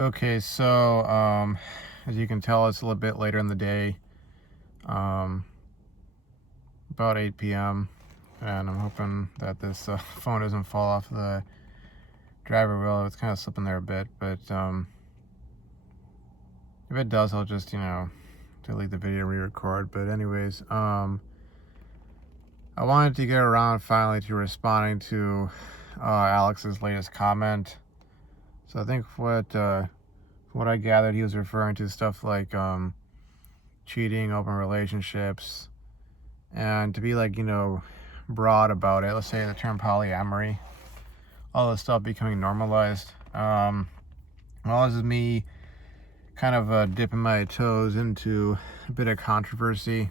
Okay, so as you can tell, it's a little bit later in the day, um, about 8 p.m., and I'm hoping that this phone doesn't fall off the driver wheel. It's kind of slipping there a bit, but if it does, I'll just, delete the video and re-record. But anyways, I wanted to get around finally to responding to Alex's latest comment. So I think from what I gathered, he was referring to stuff like cheating, open relationships, and to be like, broad about it. Let's say the term polyamory, all this stuff becoming normalized. Well, this is me kind of dipping my toes into a bit of controversy.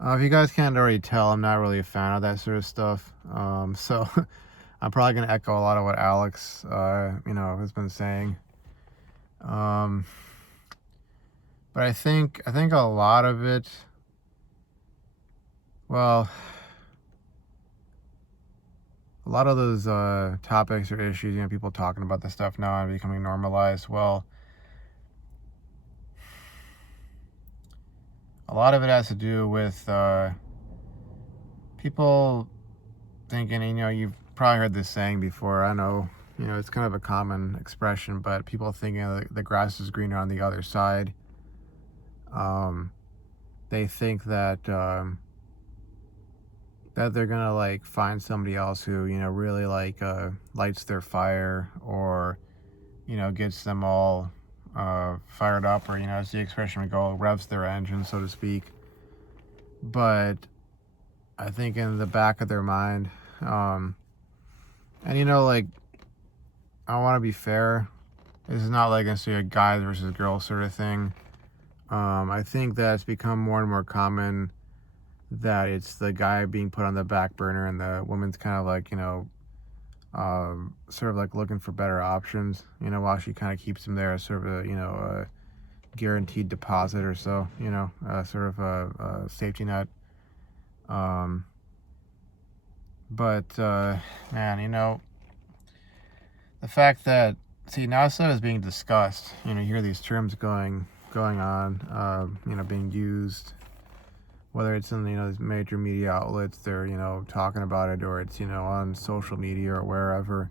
If you guys can't already tell, I'm not really a fan of that sort of stuff. So I'm probably gonna echo a lot of what Alex, has been saying. Um, but I think a lot of it. Well, a lot of those topics or issues, people talking about this stuff now and becoming normalized. Well, a lot of it has to do with people thinking, you've probably heard this saying before. I know, it's kind of a common expression, but people thinking the grass is greener on the other side. They think that they're gonna like find somebody else who, really like lights their fire, or gets them all fired up, or as the expression would go, revs their engine, so to speak. But I think in the back of their mind, and like, I want to be fair, this is not like necessarily a guys versus girls sort of thing. I think that it's become more and more common that it's the guy being put on the back burner and the woman's kind of like, sort of like looking for better options, while she kind of keeps him there as sort of a guaranteed deposit or so, sort of a safety net. But man, the fact that, see, now stuff is being discussed, you hear these terms going on, being used, whether it's in, these major media outlets, they're, talking about it, or it's, on social media or wherever.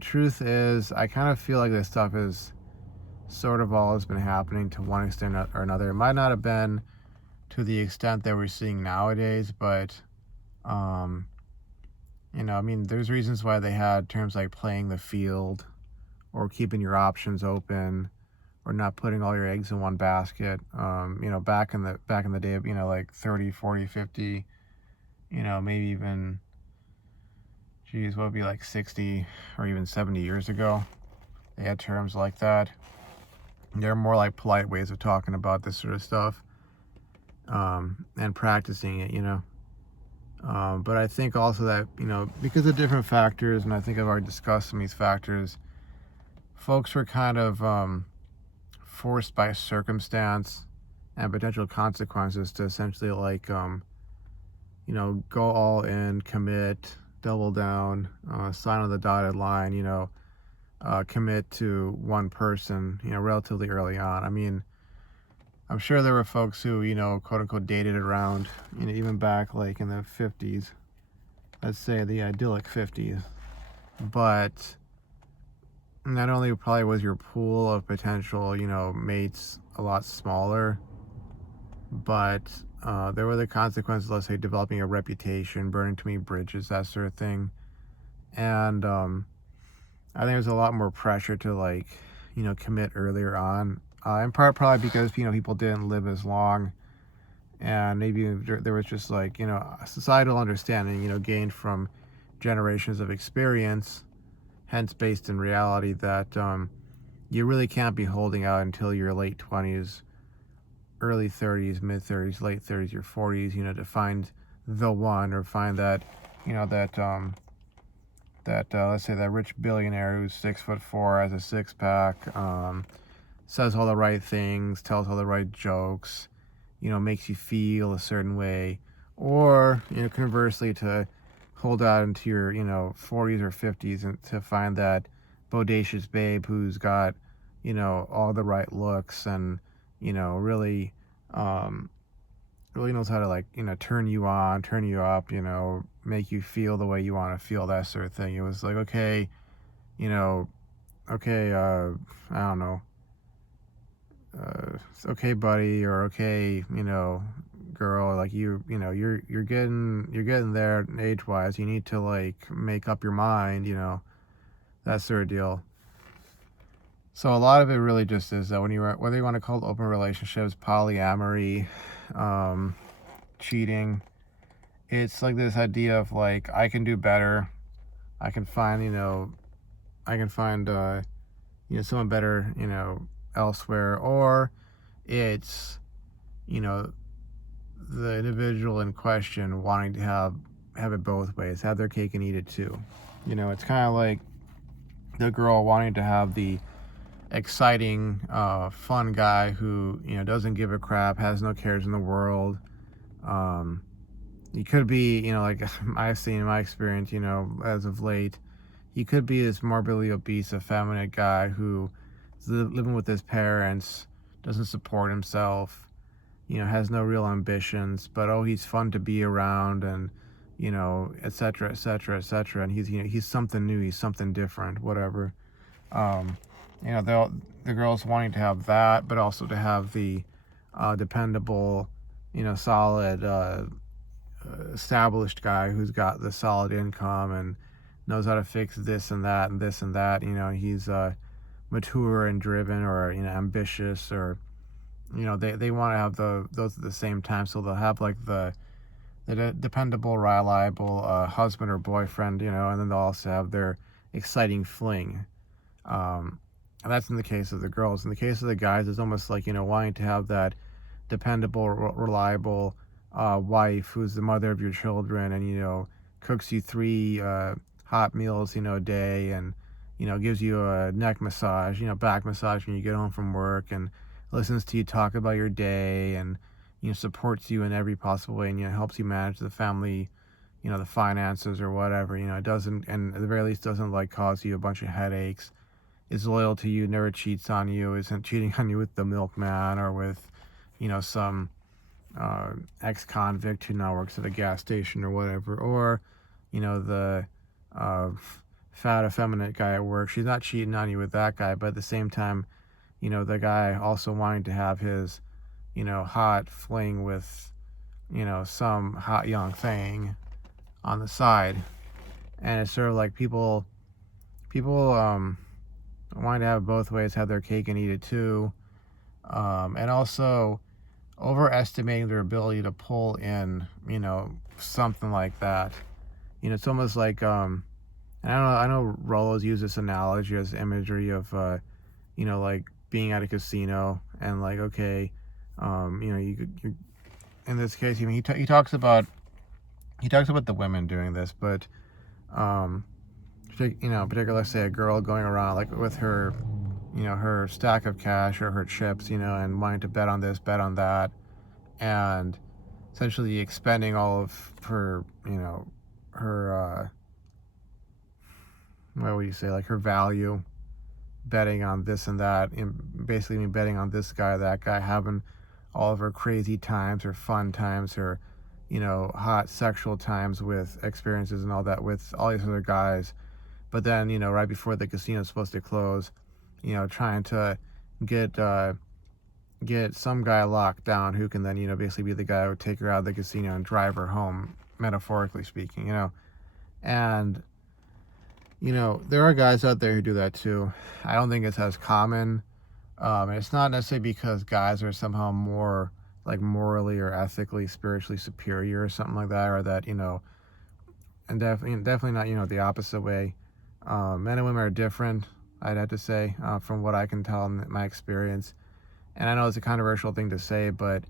Truth is, I kind of feel like this stuff is sort of always been happening to one extent or another. It might not have been to the extent that we're seeing nowadays, but, there's reasons why they had terms like playing the field, or keeping your options open, or not putting all your eggs in one basket. Back in the day, like 30, 40, 50, maybe even, geez, what would be like 60 or even 70 years ago, they had terms like that. They're more like polite ways of talking about this sort of stuff, and practicing it, but I think also that, because of different factors, and I think I've already discussed some of these factors, folks were kind of forced by circumstance and potential consequences to essentially like, go all in, commit, double down, sign on the dotted line, commit to one person, relatively early on. I mean, I'm sure there were folks who, quote unquote, dated around, even back like in the 50s, let's say the idyllic 50s. But not only probably was your pool of potential, mates a lot smaller, but there were the consequences, let's say, developing a reputation, burning too many bridges, that sort of thing. And I think there's a lot more pressure to like, commit earlier on. In part probably because, people didn't live as long, and maybe there was just like, a societal understanding, gained from generations of experience, hence based in reality, that you really can't be holding out until your late 20s, early 30s, mid 30s, late 30s, your 40s, to find the one, or find that, let's say that rich billionaire who's 6'4", has a six pack, says all the right things, tells all the right jokes, makes you feel a certain way. Or, conversely, to hold out into your, 40s or 50s and to find that bodacious babe who's got, all the right looks and, really, um, really knows how to, like, turn you on, turn you up, make you feel the way you want to feel, that sort of thing. It was like, okay, you know, okay, I don't know, it's okay, buddy, or okay, girl, like you're getting there age wise. You need to like make up your mind, that sort of deal. So a lot of it really just is that whether you want to call it open relationships, polyamory, um, cheating, it's like this idea of like I can do better. I can find, someone better, elsewhere, or it's, you know, the individual in question wanting to have it both ways, have their cake and eat it too. It's kind of like the girl wanting to have the exciting, fun guy who doesn't give a crap, has no cares in the world. Um, he could be, like I've seen in my experience, as of late, he could be this morbidly obese, effeminate guy who is living with his parents, doesn't support himself, has no real ambitions, but oh, he's fun to be around, and et cetera, et cetera, et cetera. And he's something new, he's something different, whatever. Um, the girls wanting to have that, but also to have the dependable, solid, established guy who's got the solid income and knows how to fix this and that and this and that. He's mature and driven, or ambitious, or they want to have those at the same time, so they'll have like the dependable, reliable husband or boyfriend, and then they'll also have their exciting fling. And that's in the case of the girls. In the case of the guys, it's almost like wanting to have that dependable, reliable wife who's the mother of your children, and cooks you 3 hot meals a day, and gives you a neck massage, back massage when you get home from work, and listens to you talk about your day, and supports you in every possible way, and helps you manage the family, the finances or whatever. It doesn't, and at the very least doesn't like cause you a bunch of headaches, is loyal to you, never cheats on you, isn't cheating on you with the milkman or with some ex-convict who now works at a gas station or whatever, or the uh, fat, effeminate guy at work. She's not cheating on you with that guy, but at the same time, the guy also wanting to have his hot fling with some hot young thing on the side. And it's sort of like people wanting to have it both ways, have their cake and eat it too, and also overestimating their ability to pull in, something like that. It's almost like, and I know Rollo's used this analogy as imagery of, like being at a casino, and like, okay, you in this case, he talks about the women doing this, but, particularly, let's say a girl going around like with her, her stack of cash or her chips, and wanting to bet on this, bet on that, and essentially expending all of her, her, what would you say, like her value, betting on this and that, and basically betting on this guy, that guy, having all of her crazy times, her fun times, her, hot sexual times with experiences and all that with all these other guys. But then, right before the casino is supposed to close, trying to get some guy locked down who can then, basically be the guy who would take her out of the casino and drive her home, metaphorically speaking, And, there are guys out there who do that too. I don't think it's as common. And it's not necessarily because guys are somehow more like morally or ethically, spiritually superior or something like that, or that, and definitely not, the opposite way. Men and women are different, I'd have to say, from what I can tell in my experience. And I know it's a controversial thing to say, but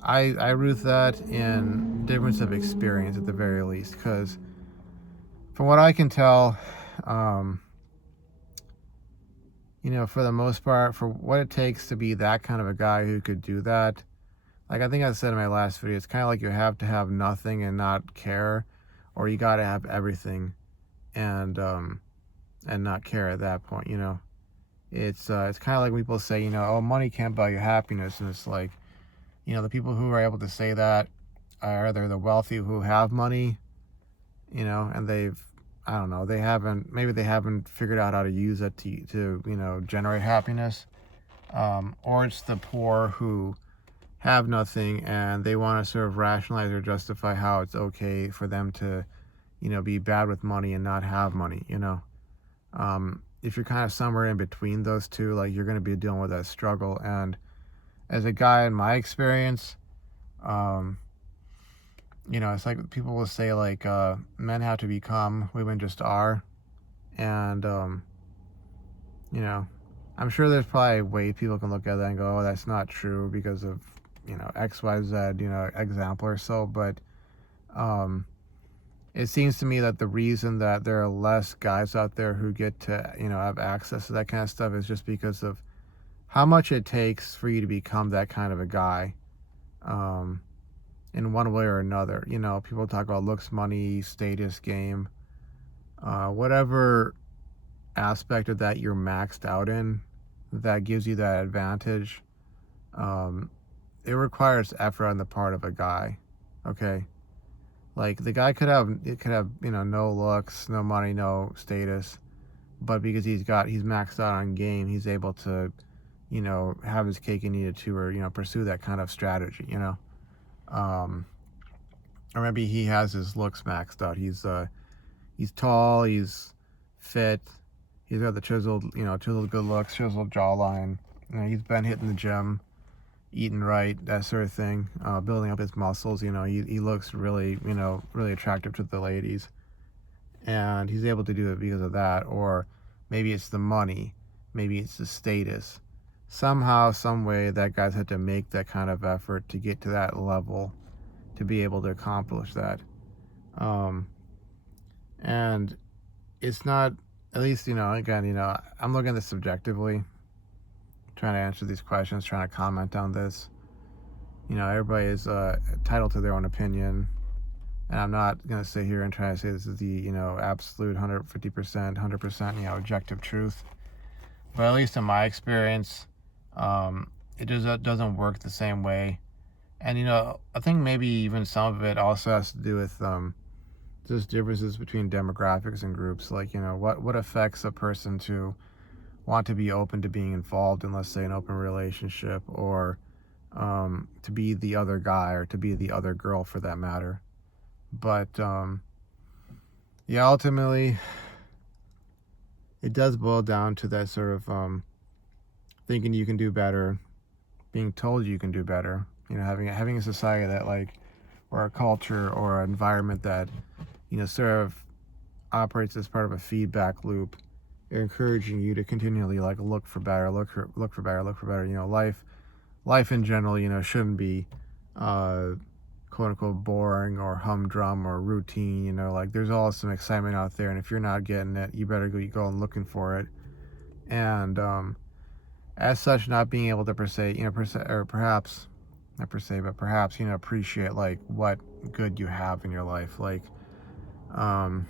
I root that in difference of experience at the very least, because from what I can tell, for the most part, for what it takes to be that kind of a guy who could do that, like I think I said in my last video, it's kind of like you have to have nothing and not care, or you got to have everything. And and not care at that point, you know. It's kind of like people say, you know, oh, money can't buy you happiness, and it's like, you know, the people who are able to say that are either the wealthy who have money, you know, and I don't know, maybe they haven't figured out how to use it to you know, generate happiness, or it's the poor who have nothing and they want to sort of rationalize or justify how it's okay for them to, you know, be bad with money and not have money, you know. If you're kind of somewhere in between those two, like, you're going to be dealing with that struggle. And as a guy, in my experience, um, you know, it's like people will say, like, men have to become, women just are. And, you know, I'm sure there's probably a way people can look at that and go, oh, that's not true because of, you know, XYZ, you know, example or so. But um, it seems to me that the reason that there are less guys out there who get to, you know, have access to that kind of stuff is just because of how much it takes for you to become that kind of a guy, um, in one way or another. You know, people talk about looks, money, status, game, whatever aspect of that you're maxed out in that gives you that advantage. Um, it requires effort on the part of a guy. Okay, like the guy could have, you know, no looks, no money, no status, but because he's maxed out on game, he's able to, you know, have his cake and eat it too, or, you know, pursue that kind of strategy, you know. Um, or maybe he has his looks maxed out. He's tall, he's fit, he's got the chiseled good looks, chiseled jawline. You know, he's been hitting the gym, eating right, that sort of thing, building up his muscles. You know, he looks really, you know, really attractive to the ladies, and he's able to do it because of that. Or maybe it's the money, maybe it's the status. Somehow, some way, that guy's had to make that kind of effort to get to that level to be able to accomplish that. Um, and it's not, at least, you know, again, you know, I'm looking at this subjectively, trying to answer these questions, trying to comment on this. You know, everybody is entitled to their own opinion, and I'm not going to sit here and try to say this is the, you know, absolute 150%, 100%, you know, objective truth. But at least in my experience, it doesn't work the same way. And, you know, I think maybe even some of it also has to do with just differences between demographics and groups. Like, you know, what affects a person to want to be open to being involved in, let's say, an open relationship, or to be the other guy or to be the other girl for that matter. But yeah, ultimately, it does boil down to that sort of thinking you can do better, being told you can do better. You know, having a society that, like, or a culture or an environment that, you know, sort of operates as part of a feedback loop, encouraging you to continually, like, look for better, look for better, look for better. You know, life in general, you know, shouldn't be quote unquote boring or humdrum or routine. You know, like, there's always some excitement out there, and if you're not getting it, you better go and looking for it. And as such, not being able to per se, you know, or perhaps not per se, but perhaps, you know, appreciate, like, what good you have in your life. Like, um,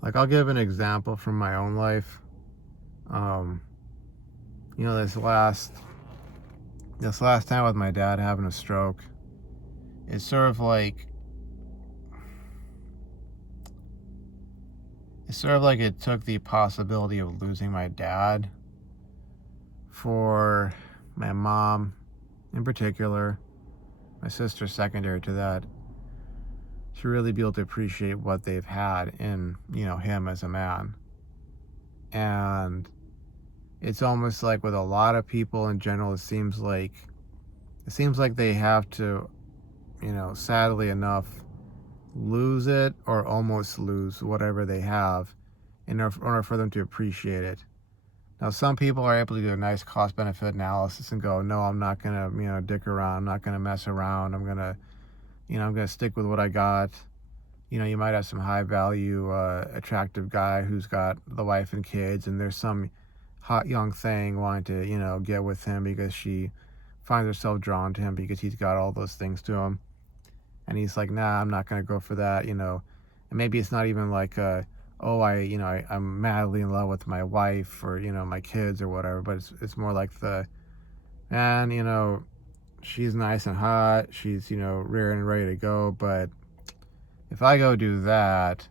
like, I'll give an example from my own life. Um, you know, this last time with my dad having a stroke, it's sort of like it took the possibility of losing my dad for my mom in particular, my sister secondary to that, to really be able to appreciate what they've had in, you know, him as a man. And it's almost like with a lot of people in general, it seems like they have to, you know, sadly enough, lose it or almost lose whatever they have in order for them to appreciate it. Now, some people are able to do a nice cost-benefit analysis and go, no, I'm not gonna, you know, dick around, I'm not gonna mess around, I'm gonna stick with what I got. You know, you might have some high-value, attractive guy who's got the wife and kids, and there's some hot young thing wanting to, you know, get with him because she finds herself drawn to him because he's got all those things to him. and he's like, nah, I'm not gonna go for that, and maybe it's not even like oh, I'm madly in love with my wife or my kids or whatever, but it's more like man, she's nice and hot, she's rare and ready to go, but if I go do that,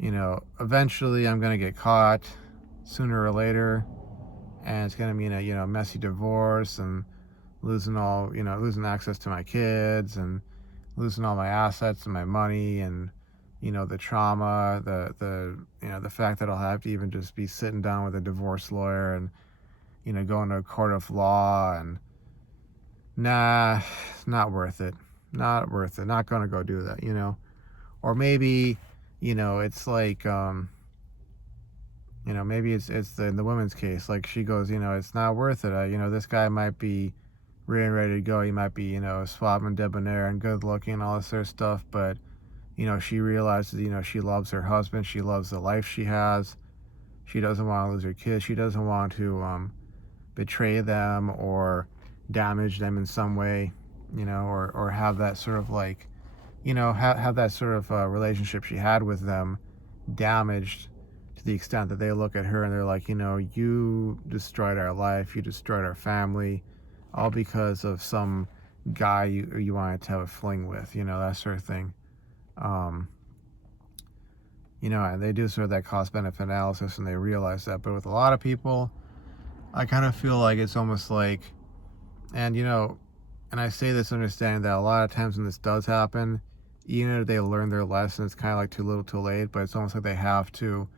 eventually I'm gonna get caught sooner or later, and it's gonna mean a messy divorce and losing access to my kids and losing all my assets and my money and the trauma, the fact that I'll have to even just be sitting down with a divorce lawyer and going to a court of law, and nah, it's not worth it. Not worth it. Not gonna go do that. Or maybe it's like maybe it's in the woman's case, like she goes, it's not worth it. This guy might be really ready to go. He might be suave and debonair and good looking and all this sort of stuff, but she realizes she loves her husband, she loves the life she has, she doesn't want to lose her kids, she doesn't want to betray them or damage them in some way, or have that sort of like have that sort of relationship she had with them damaged to the extent that they look at her and they're like, you destroyed our life, you destroyed our family, all because of some guy you wanted to have a fling with, that sort of thing. um and they do sort of that cost benefit analysis and they realize that. But with a lot of people, I kind of feel like it's almost like, and and I say this understanding that a lot of times when this does happen, even if they learn their lesson, it's kind of like too little too late, but it's almost like they have to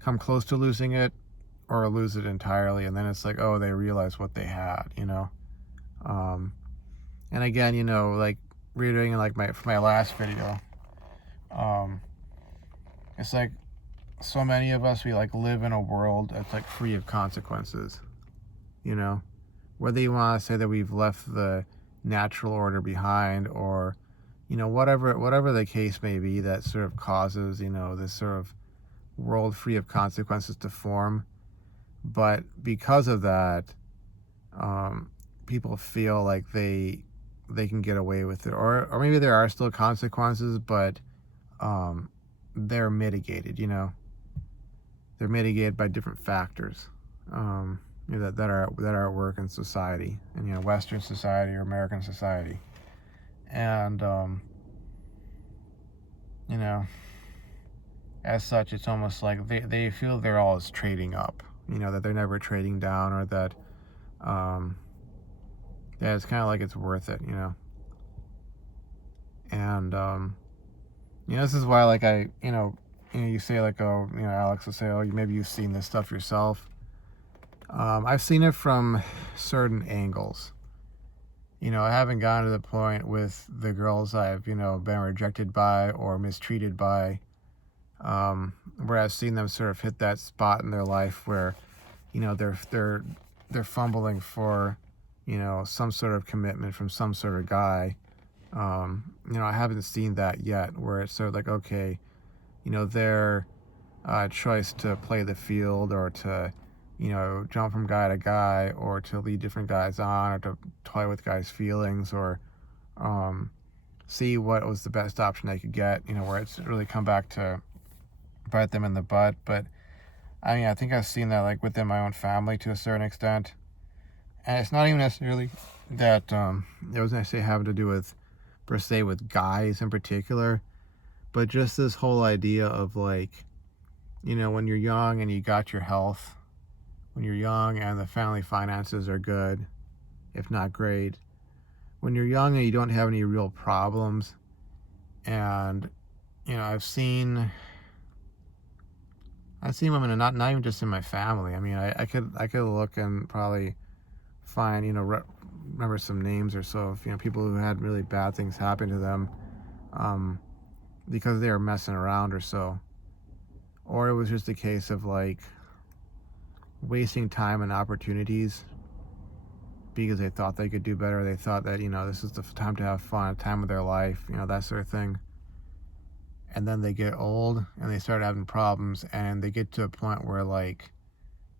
come close to losing it or lose it entirely, and then it's like, oh, they realize what they had. um and again, like redoing like my last video, um it's like so many of us, we like live in a world that's like free of consequences, you know whether you want to say that we've left the natural order behind, or whatever the case may be that sort of causes this sort of world free of consequences to form. But because of that, people feel like they can get away with it, or maybe there are still consequences, but they're mitigated. They're mitigated by different factors, that are at work in society, and Western society or American society. And you know as such, it's almost like they feel they're always trading up, that they're never trading down, or that yeah, it's kind of like it's worth it. And this is why, like, you say, like, oh, Alex will say, oh, maybe you've seen this stuff yourself. I've seen it from certain angles. I haven't gotten to the point with the girls I've been rejected by or mistreated by, where I've seen them sort of hit that spot in their life where they're fumbling for some sort of commitment from some sort of guy. I haven't seen that yet, where it's sort of like, okay, their choice to play the field, or to jump from guy to guy, or to lead different guys on, or to toy with guys' feelings, or see what was the best option they could get, where it's really come back to bite them in the butt. But I think I've seen that, like, within my own family to a certain extent. And it's not even necessarily that it was necessarily having to do with, per se, with guys in particular, but just this whole idea of, like, when you're young and you got your health, when you're young and the family finances are good, if not great, when you're young and you don't have any real problems. And I've seen women, and not even just in my family. I could look and probably find remember some names or so of people who had really bad things happen to them, because they were messing around or so, or it was just a case of, like, wasting time and opportunities because they thought they could do better. They thought that this is the time to have fun, a time of their life, that sort of thing. And then they get old and they start having problems, and they get to a point where, like,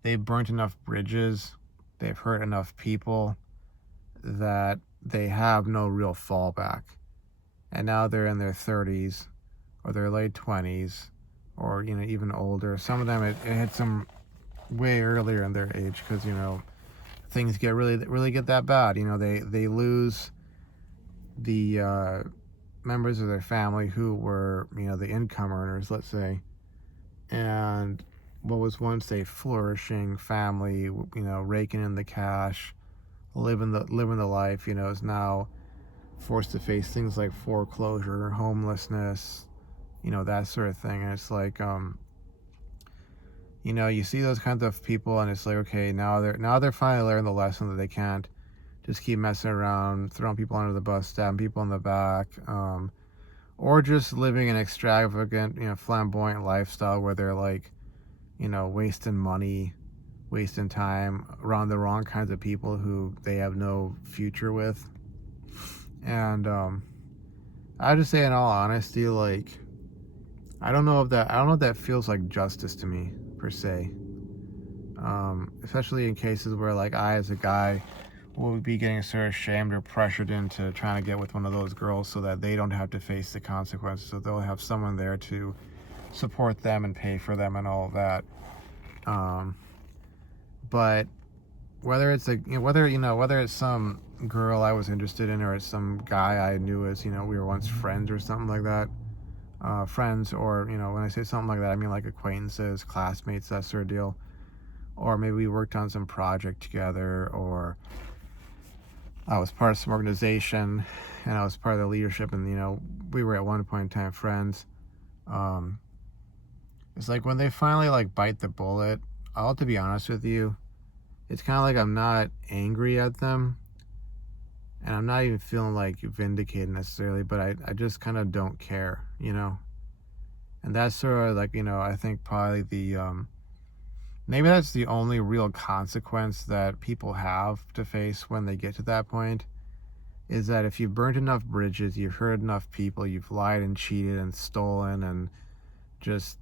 they've burnt enough bridges, they've hurt enough people, that they have no real fallback. and now they're in their 30s or their late 20s, or even older. Some of them it hits them way earlier in their age, because things get really get that bad. They lose the members of their family who were the income earners, let's say, and what was once a flourishing family, raking in the cash, living the life, is now forced to face things like foreclosure, homelessness, that sort of thing. And it's like, you see those kinds of people, and it's like, okay, now they're finally learning the lesson that they can't just keep messing around, throwing people under the bus, stabbing people in the back, or just living an extravagant, flamboyant lifestyle where they're like, wasting money, wasting time around the wrong kinds of people who they have no future with. And I just say, in all honesty, like, I don't know if that feels like justice to me, per se. Especially in cases where, like, I, as a guy, will be getting sort of shamed or pressured into trying to get with one of those girls so that they don't have to face the consequences. So they'll have someone there to support them and pay for them and all of that. But whether it's whether it's some girl I was interested in, or it's some guy I knew as, we were once friends or something like that, friends, or when I say something like that, I mean like acquaintances, classmates, that sort of deal, or maybe we worked on some project together, or I was part of some organization and I was part of the leadership, and we were at one point in time friends. It's like when they finally like bite the bullet, I'll have to be honest with you, it's kind of like I'm not angry at them, and I'm not even feeling like vindicated necessarily, but I just kind of don't care, and that's sort of like, I think probably maybe that's the only real consequence that people have to face when they get to that point, is that if you've burnt enough bridges, you've hurt enough people, you've lied and cheated and stolen and just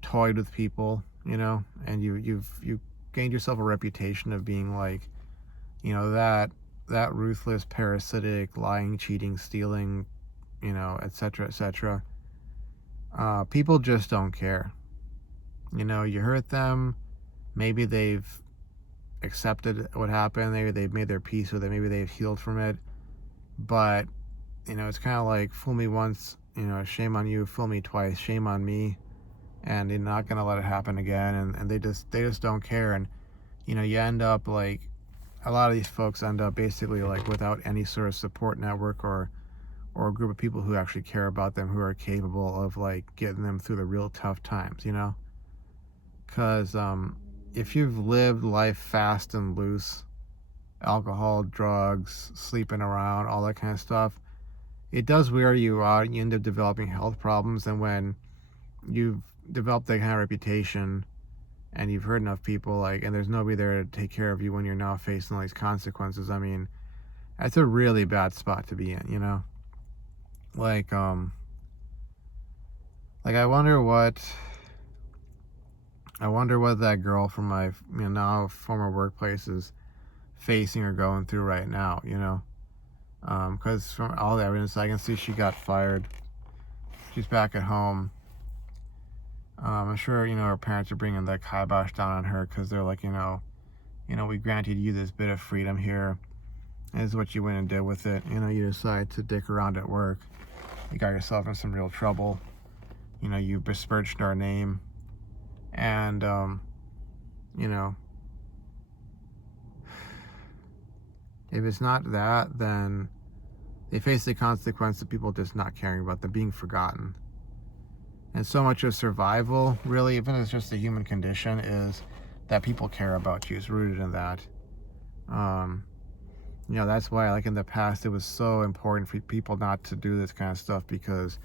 toyed with people, and you've gained yourself a reputation of being like, that ruthless, parasitic, lying, cheating, stealing, etc., etc. People just don't care. You hurt them. Maybe they've accepted what happened. Maybe they've made their peace with it. Maybe they've healed from it. But, it's kind of like, fool me once, shame on you. Fool me twice, shame on me. And they're not going to let it happen again. And they just don't care. And, you end up like, a lot of these folks end up basically like without any sort of support network, or a group of people who actually care about them, who are capable of like getting them through the real tough times, because if you've lived life fast and loose, alcohol, drugs, sleeping around, all that kind of stuff, it does wear you out. You end up developing health problems, and when you've developed that kind of reputation and you've hurt enough people, like, and there's nobody there to take care of you when you're now facing all these consequences, I mean, that's a really bad spot to be in, like, I wonder what that girl from my now former workplace is facing or going through right now, because from all the evidence I can see, she got fired. She's back at home. I'm sure her parents are bringing the kibosh down on her, because they're like, we granted you this bit of freedom here. This is what you went and did with it. You decide to dick around at work. You got yourself in some real trouble. You besmirched our name. And, if it's not that, then they face the consequence of people just not caring about them, being forgotten. And so much of survival, really, even if it's just a human condition, is that people care about you. It's rooted in that. That's why, like, in the past, it was so important for people not to do this kind of stuff, because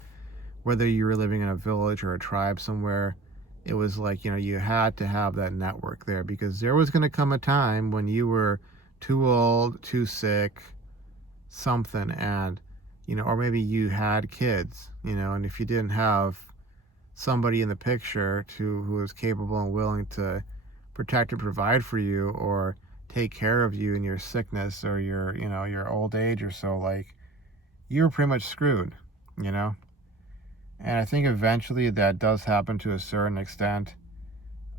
whether you were living in a village or a tribe somewhere, it was like, you had to have that network there, because there was going to come a time when you were too old, too sick, something, and, or maybe you had kids, and if you didn't have somebody in the picture who was capable and willing to protect and provide for you, or take care of you in your sickness or your old age or so, like, you were pretty much screwed. you know? And I think eventually that does happen to a certain extent.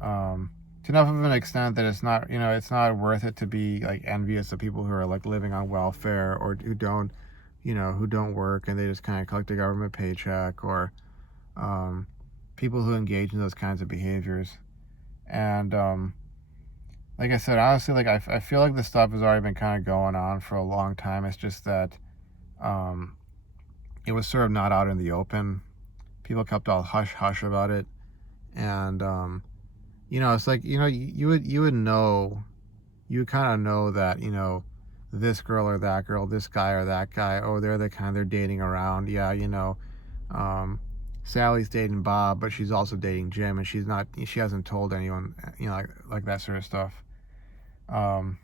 To enough of an extent that it's not, it's not worth it to be like envious of people who are like living on welfare, or who don't, who don't work and they just kind of collect a government paycheck, or um, people who engage in those kinds of behaviors. And like I said, honestly, like I feel like this stuff has already been kind of going on for a long time. It's just that um, it was sort of not out in the open. People kept all hush hush about it, and it's like, you would know, you kind of know that, this girl or that girl, this guy or that guy, oh, they're the kind, they're dating around. Yeah, um, Sally's dating Bob, but she's also dating Jim, and she hasn't told anyone, like that sort of stuff. Um,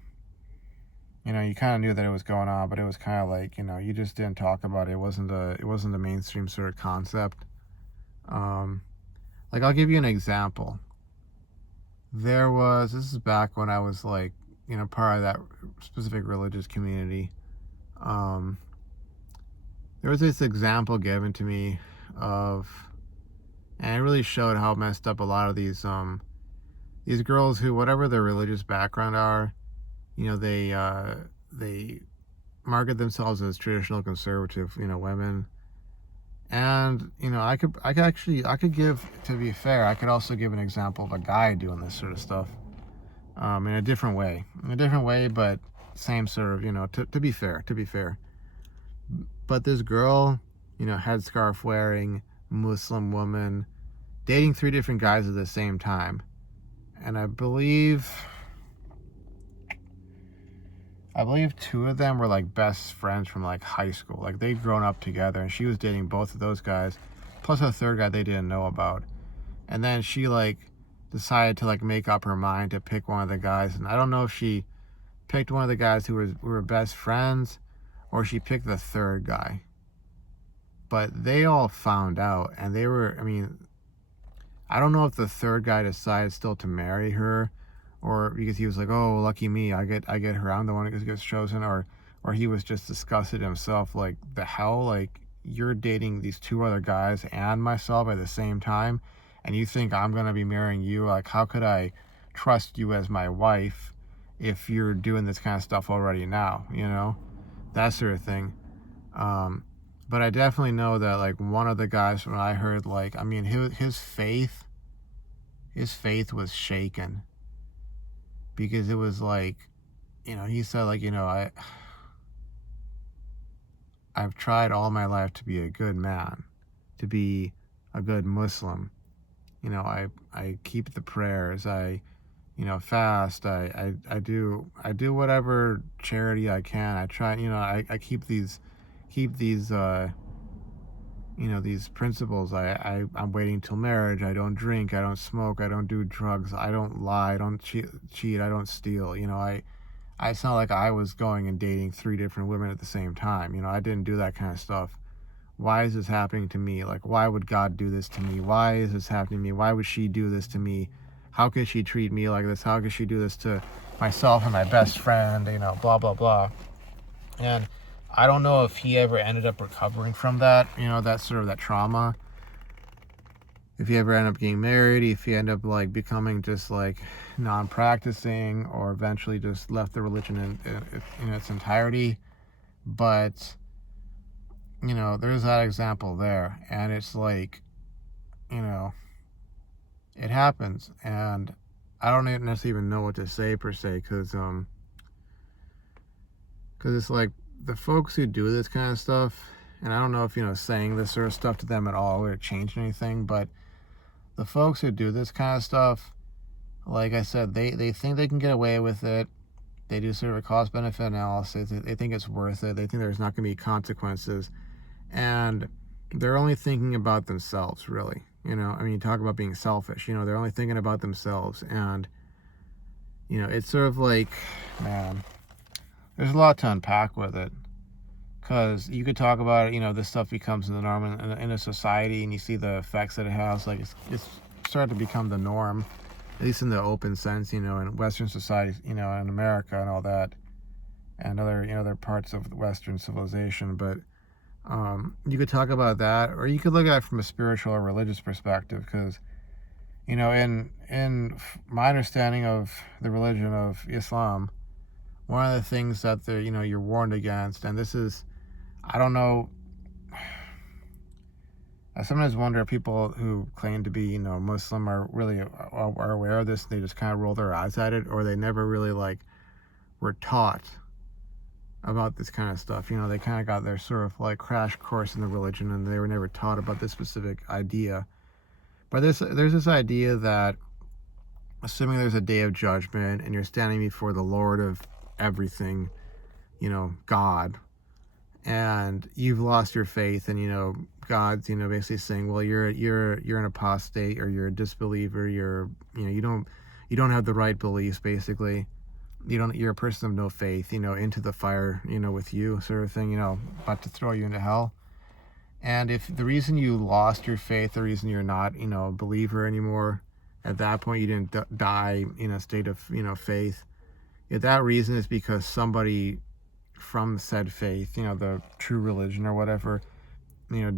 you kind of knew that it was going on, but it was kind of like, you just didn't talk about it. It wasn't a mainstream sort of concept. Like, I'll give you an example. This is back when I was like, part of that specific religious community. Um, there was this example given to me of, and it really showed how messed up a lot of these girls who, whatever their religious background are, they market themselves as traditional conservative, women. And I could give, to be fair, I could also give an example of a guy doing this sort of stuff, in a different way, but same sort of, to be fair. But this girl, headscarf wearing Muslim woman, dating 3 different guys at the same time, and I believe 2 of them were like best friends from like high school. Like, they'd grown up together, and she was dating both of those guys, plus a third guy they didn't know about. And then she like decided to like make up her mind to pick one of the guys. And I don't know if she picked one of the guys who were best friends, or she picked the third guy. But they all found out, and I don't know if the third guy decided still to marry her, or because he was like, oh, lucky me, I get her, I'm the one who gets chosen, or he was just disgusted himself, like, the hell, like, you're dating these 2 other guys and myself at the same time, and you think I'm gonna be marrying you? Like, how could I trust you as my wife if you're doing this kind of stuff already now, that sort of thing. But I definitely know that, like, one of the guys, when I heard, like, his faith was shaken, because it was like, he said, like, I've tried all my life to be a good man, to be a good Muslim. I keep the prayers, I fast, I do whatever charity I can. I try, I keep these these principles. I'm waiting till marriage. I don't drink, I don't smoke, I don't do drugs, I don't lie, I don't cheat, I don't steal. It's not like I was going and dating 3 different women at the same time. I didn't do that kind of stuff. Why is this happening to me? Like, why would God do this to me? Why is this happening to me? Why would she do this to me? How could she treat me like this? How could she do this to myself and my best friend? Blah, blah, blah. And I don't know if he ever ended up recovering from that, that sort of that trauma. If he ever ended up getting married, if he ended up like becoming just like non-practicing, or eventually just left the religion in its entirety. But there's that example there, and it's like, it happens, and I don't necessarily even know what to say per se, because it's like, the folks who do this kind of stuff, and I don't know if saying this sort of stuff to them at all would change anything, but the folks who do this kind of stuff, like I said, they think they can get away with it. They do sort of a cost-benefit analysis. They think it's worth it. They think there's not going to be consequences. And they're only thinking about themselves, really. Talk about being selfish. They're only thinking about themselves. And, it's sort of like, man, there's a lot to unpack with it. Because you could talk about it, this stuff becomes the norm in a society, and you see the effects that it has. Like, it's started to become the norm, at least in the open sense, in Western society, in America and all that, and other parts of Western civilization. But You could talk about that, or you could look at it from a spiritual or religious perspective, because in my understanding of the religion of Islam, one of the things that you're warned against, and this is, I don't know, I sometimes wonder if people who claim to be Muslim are really are aware of this. They just kind of roll their eyes at it, or they never really were taught about this kind of stuff. They kind of got their sort of crash course in the religion, and they were never taught about this specific idea. But there's this idea that, assuming there's a day of judgment and you're standing before the Lord of everything, God, and you've lost your faith, and God's basically saying, well, you're an apostate, or you're a disbeliever, you don't have the right beliefs, basically. You're a person of no faith, into the fire, with you, sort of thing, about to throw you into hell. And if the reason you lost your faith, the reason you're not, a believer anymore, at that point you didn't die in a state of, faith, if that reason is because somebody from said faith, the true religion or whatever,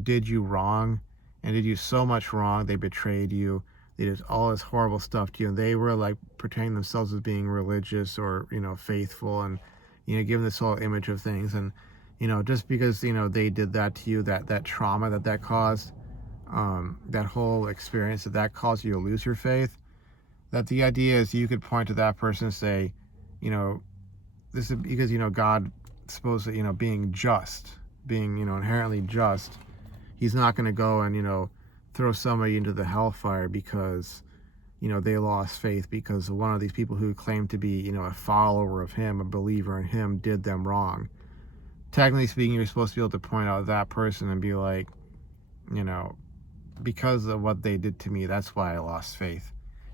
did you wrong, and did you so much wrong, they betrayed you, they did all this horrible stuff to you, and they were portraying themselves as being religious or faithful, and giving this whole image of things, and just because they did that to you, that trauma that caused, that whole experience that caused you to lose your faith, that the idea is you could point to that person and say, this is because God supposed to being just, being inherently just, he's not going to go and throw somebody into the hellfire because they lost faith because one of these people who claimed to be a follower of him, a believer in him, did them wrong. Technically speaking, you're supposed to be able to point out that person and be like, because of what they did to me, that's why I lost faith.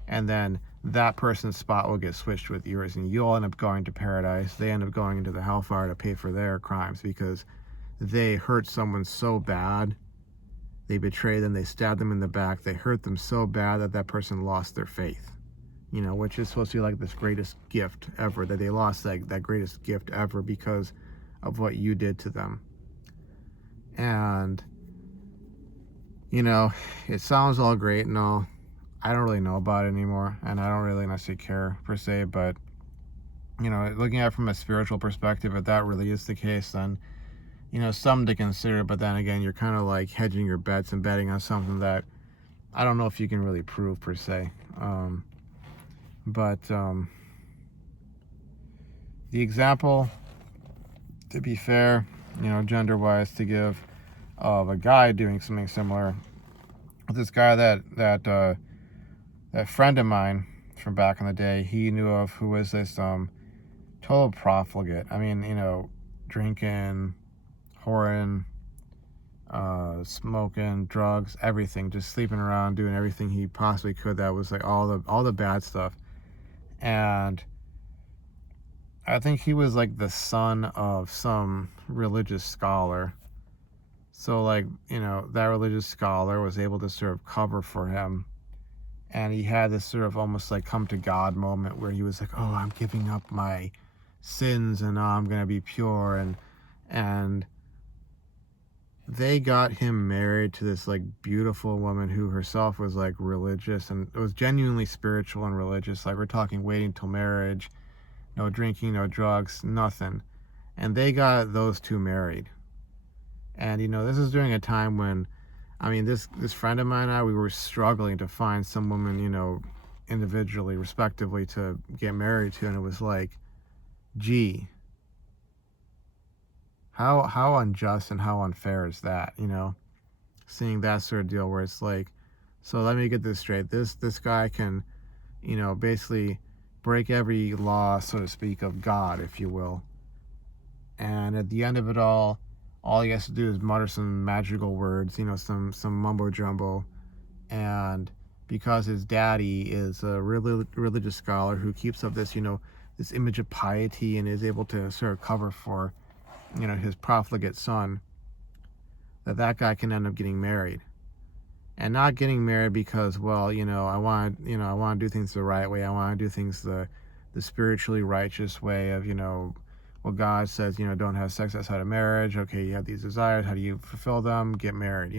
And then that person's spot will get switched with yours, and you'll end up going to paradise. They end up going into the hellfire to pay for their crimes because they hurt someone so bad, they betrayed them, they stabbed them in the back, they hurt them so bad that person lost their faith, which is supposed to be this greatest gift ever, that they lost that greatest gift ever because of what you did to them. And it sounds all great and all. I don't really know about it anymore, and I don't really necessarily care per se, but looking at it from a spiritual perspective, if that really is the case, then something to consider. But then again, you're kind of hedging your bets and betting on something that I don't know if you can really prove per se. But the example, to be fair, gender wise, to give of a guy doing something similar, this guy that friend of mine from back in the day, he knew of, who was this total profligate. I mean, drinking, whoring, smoking, drugs, everything, just sleeping around, doing everything he possibly could. That was all the bad stuff. And I think he was the son of some religious scholar. So that religious scholar was able to sort of cover for him. And he had this sort of almost come to God moment where he was like, oh, I'm giving up my sins and I'm going to be pure. And they got him married to this beautiful woman who herself was religious and it was genuinely spiritual and religious. We're talking waiting till marriage, no drinking, no drugs, nothing. And they got those two married. And this is during a time when, this friend of mine and I, we were struggling to find some woman, individually, respectively, to get married to, and it was gee, how unjust and how unfair is that, seeing that sort of deal where it's so let me get this straight, this guy can, basically break every law, so to speak, of God, if you will, and at the end of it all he has to do is mutter some magical words, some mumbo jumbo, and because his daddy is a religious scholar who keeps up this, this image of piety and is able to sort of cover for, his profligate son, that guy can end up getting married. And not getting married because, well, I want to do things the right way. I want to do things the spiritually righteous way of, well, God says, don't have sex outside of marriage. Okay, you have these desires. How do you fulfill them? Get married.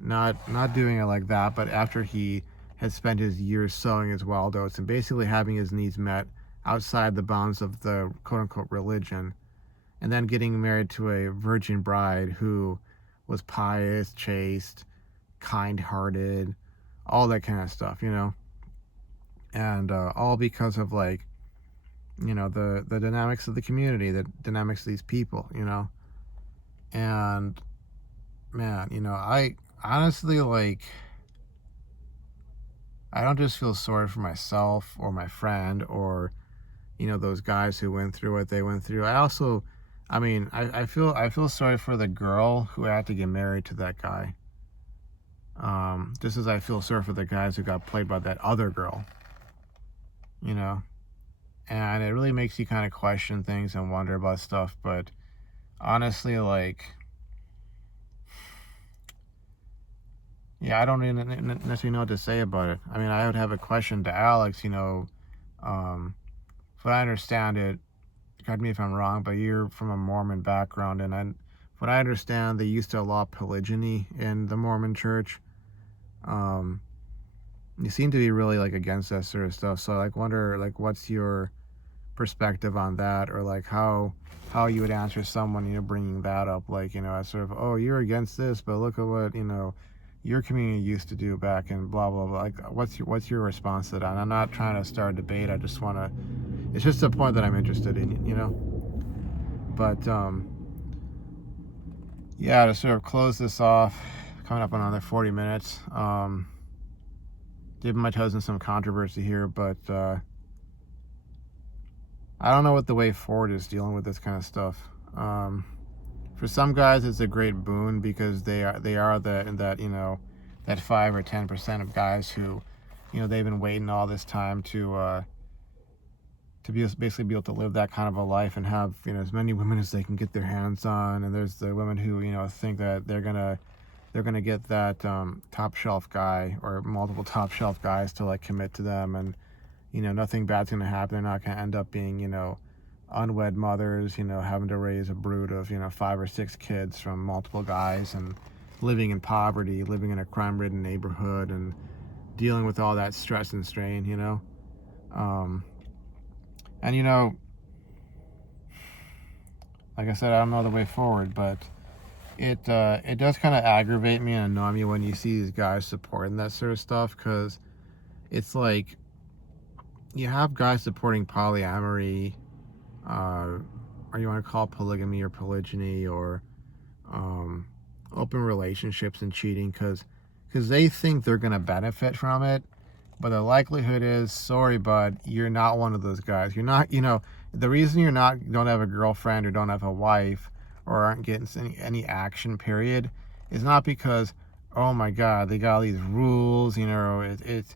Not doing it like that, but after he had spent his years sowing his wild oats and basically having his needs met outside the bounds of the quote unquote religion, and then getting married to a virgin bride who was pious, chaste, kind-hearted, all that kind of stuff, and all because of like, the dynamics of the community, the dynamics of these people, and man, I honestly, like, I don't just feel sorry for myself or my friend or those guys who went through what they went through. I also, I feel sorry for the girl who had to get married to that guy. Just as I feel sorry for the guys who got played by that other girl, you know. And it really makes you kind of question things and wonder about stuff. But honestly, like, yeah, I don't even necessarily know what to say about it. I mean, I would have a question to Alex, if I understand it, correct me if I'm wrong, but you're from a Mormon background, and what I understand, they used to allow polygyny in the Mormon church. Um, you seem to be really like against that sort of stuff. So I like wonder like what's your perspective on that, or like how you would answer someone bringing that up, like as sort of, oh, you're against this, but look at what your community used to do back in blah blah blah. Like what's your response to that? And I'm not trying to start a debate. I just want to. It's just a point that I'm interested in, But yeah, to sort of close this off, coming up on another 40 minutes. Giving my cousin some controversy here, but I don't know what the way forward is dealing with this kind of stuff. For some guys, it's a great boon because they are that 5 or 10% of guys who, they've been waiting all this time to basically be able to live that kind of a life and have as many women as they can get their hands on. And there's the women who think that they're gonna get that top shelf guy or multiple top shelf guys to like commit to them, and nothing bad's gonna happen. They're not gonna end up being unwed mothers, having to raise a brood of 5 or 6 kids from multiple guys and living in poverty, living in a crime-ridden neighborhood and dealing with all that stress and strain. And like I said, I don't know the way forward, but it does kind of aggravate me and annoy me when you see these guys supporting that sort of stuff, because it's like you have guys supporting polyamory, or you want to call it polygamy or polygyny, or open relationships and cheating, because they think they're going to benefit from it. But the likelihood is, sorry, bud, you're not one of those guys. You're not, the reason don't have a girlfriend or don't have a wife or aren't getting any action, period, is not because, oh my God, they got all these rules, it's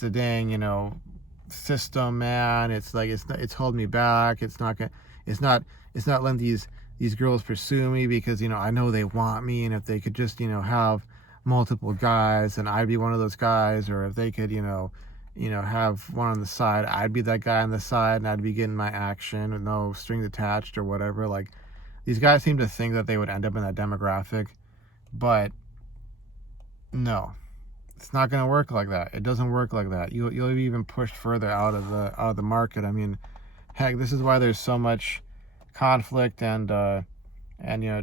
the dang, system, man. It's like, it's holding me back. It's not letting these girls pursue me because, I know they want me, and if they could just, have multiple guys, and I'd be one of those guys, or if they could have one on the side, I'd be that guy on the side, and I'd be getting my action with no strings attached or whatever. Like, these guys seem to think that they would end up in that demographic, but no, it's not going to work like that. It doesn't work like that. You'll be even pushed further out of the market. I mean, heck, this is why there's so much conflict and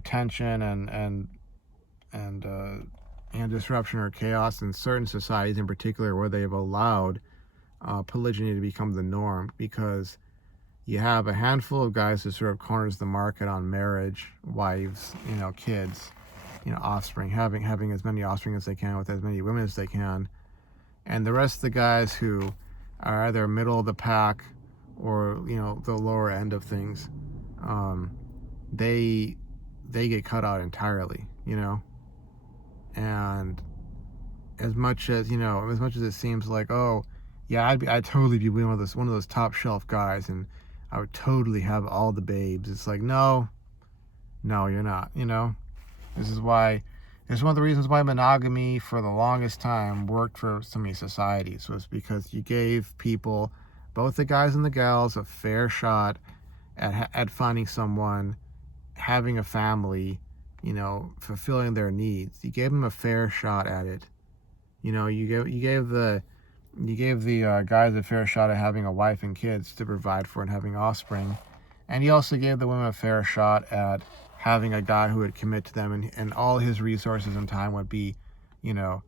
tension and disruption or chaos in certain societies in particular, where they have allowed polygyny to become the norm, because you have a handful of guys who sort of corners the market on marriage, wives, kids, offspring, having as many offspring as they can with as many women as they can, and the rest of the guys who are either middle of the pack or the lower end of things, they get cut out entirely, and as much as it seems like, oh yeah, I'd totally be one of those top shelf guys, and I would totally have all the babes. It's like, no, you're not. This is one of the reasons why monogamy for the longest time worked for so many societies, was because you gave people, both the guys and the gals, a fair shot at finding someone, having a family, you know, fulfilling their needs. You gave them a fair shot at it. You know, you gave the guys a fair shot at having a wife and kids to provide for and having offspring, and you also gave the women a fair shot at having a guy who would commit to them, and all his resources and time would be, you know,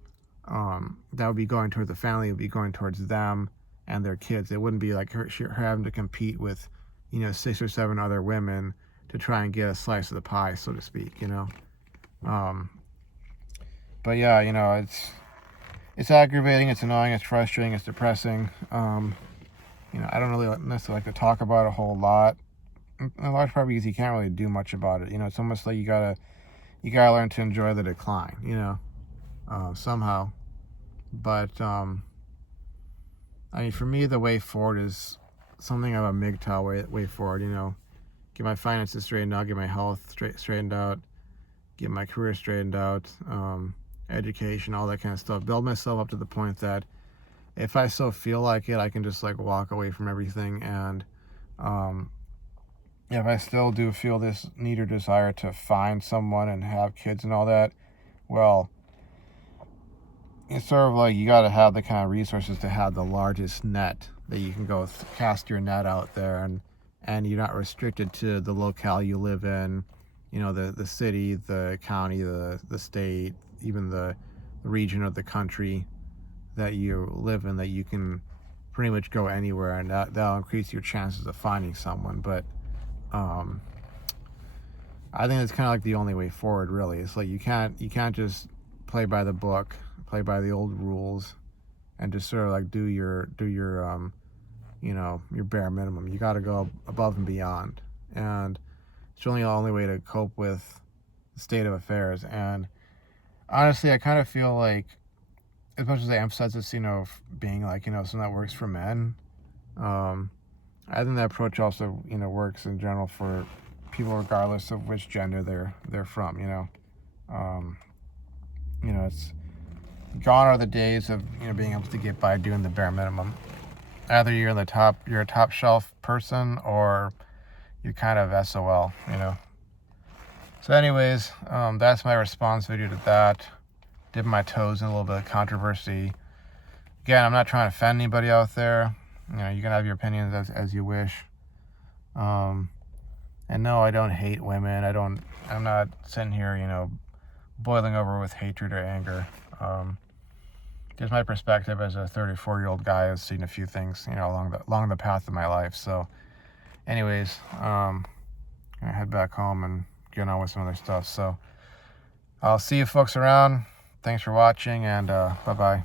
that would be going towards the family, would be going towards them and their kids. It wouldn't be like her having to compete with, you know, 6 or 7 other women to try and get a slice of the pie, so to speak, you know. But yeah, you know, it's aggravating, it's annoying, it's frustrating, it's depressing. You know, I don't really necessarily like to talk about it a whole lot. In large part because you can't really do much about it. You know, it's almost like you gotta learn to enjoy the decline. You know, somehow. But I mean, for me, the way forward is something of a MGTOW way forward. You know, get my finances straightened out, get my health straightened out, get my career straightened out, education, all that kind of stuff. Build myself up to the point that if I so feel like it, I can just like walk away from everything. And if I still do feel this need or desire to find someone and have kids and all that, well, it's sort of like you got to have the kind of resources to have the largest net that you can go cast your net out there, and you're not restricted to the locale you live in, you know, the city, the county, the state, even the region of the country that you live in, that you can pretty much go anywhere, and that'll increase your chances of finding someone. But I think it's kind of like the only way forward, really. It's like you can't just play by the book, play by the old rules, and just sort of like do your you know, your bare minimum. You got to go above and beyond, and it's really the only way to cope with the state of affairs. And honestly, I kind of feel like, as much as I emphasize this, you know, being like, you know, something that works for men, I think that approach also, you know, works in general for people regardless of which gender they're from. You know, it's gone are the days of, you know, being able to get by doing the bare minimum. Either you're a top shelf person, or you're kind of SOL, you know. So anyways, that's my response video to that. Dip my toes in a little bit of controversy. Again, I'm not trying to offend anybody out there. You know, you can have your opinions as you wish. And no, I don't hate women. I'm not sitting here, you know, boiling over with hatred or anger. Just my perspective as a 34-year-old guy who's seen a few things, you know, along the path of my life. So anyways, I'm gonna head back home and get on with some other stuff. So I'll see you folks around. Thanks for watching, and bye-bye.